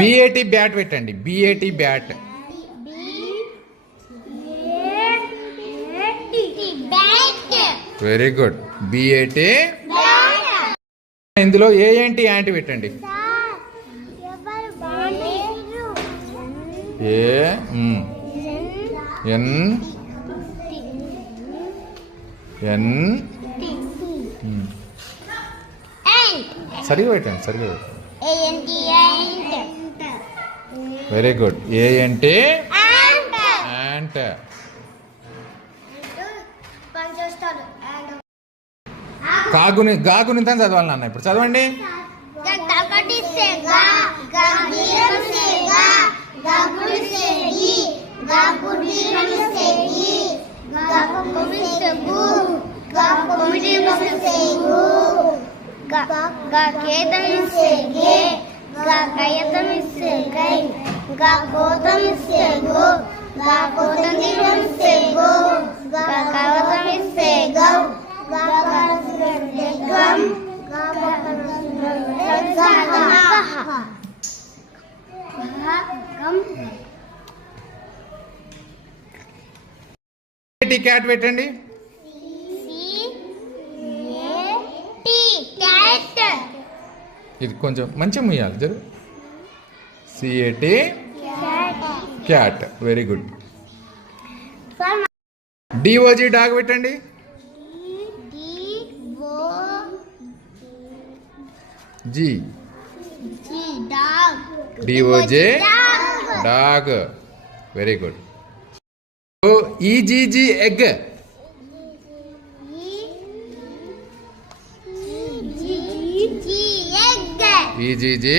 BAT bat పెట్టండి. BAT bat. Very good. BAT. ఇందులో ఏ ఏంటి యాంటీ పెట్టండి. ఏ ఎన్ ఎన్ సరిగా పెట్టండి. సరిగా పెట్టండి. Very good. ఏ అంటే యాంట్. గాగుని తను చదవాలి నాన్న. ఇప్పుడు చదవండి. క్యాట్ పెట్టండి. ఇది కొంచెం మంచిగా ముయ్యాలి జరు. C A T cat. Very good. D O G dog పెట్టండి. G D O G dog. Very good. E G G egg. E G G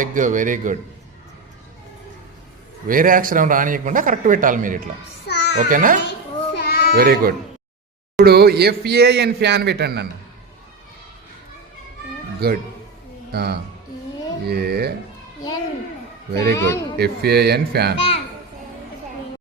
egg. Very good. వేరే అక్షరం రానియకుండా కరెక్ట్ పెట్టాలి మీరు ఇట్లా. ఓకేనా? Very good. ఇప్పుడు ఎఫ్ఏఎన్ ఫ్యాన్ పెట్టండి నన్ను. గుడ్. ఏ వెరీ గుడ్. F A N fan.